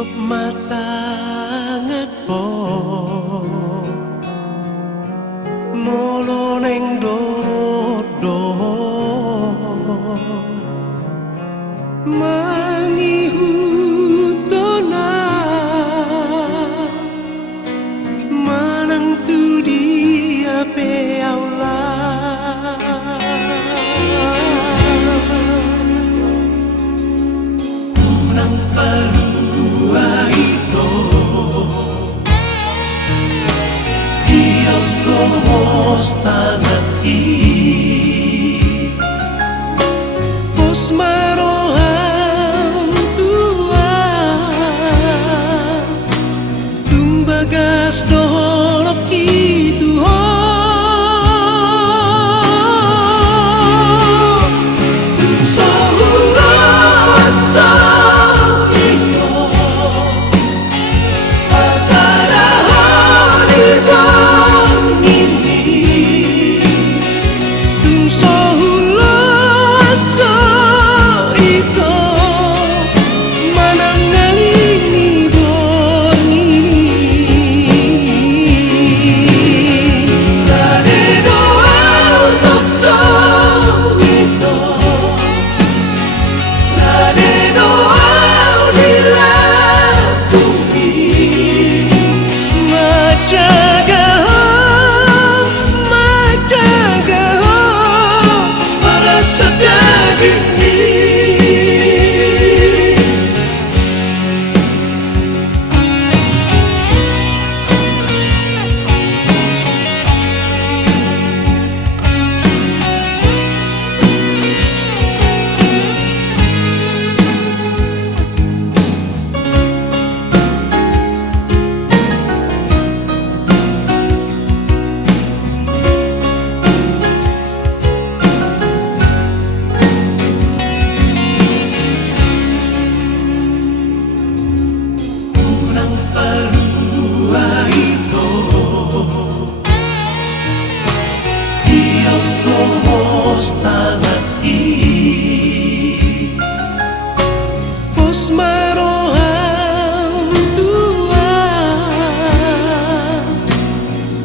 Tiup mata ngepo molo neng dodo mangihutona manang tu dia pe aula unang palua ito iyong tangan pos maroham tua tumbagas dolok itu sahula asa ito sasada halibang ini tung sahula asa ito manang ngalini borni rade doa toto ito rade doa nila bumi majaga para sedagini pos maroham tua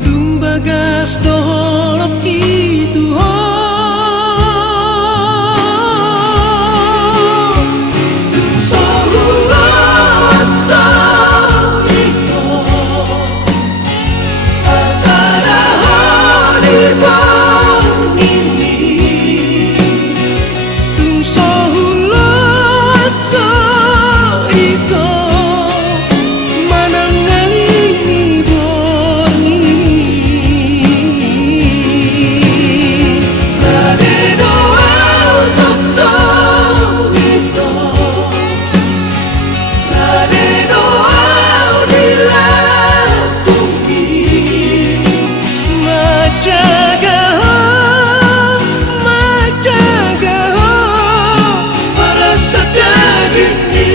tumbagas dolok itu sahula asa ito sasada halibang ini tung sahula asa ito manang ngalini borni rade doa toto ito rade doa nila bumi majaga para sedagini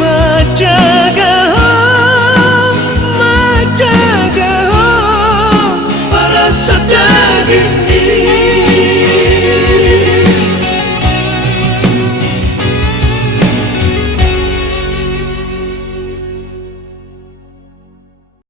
majaga para sedagini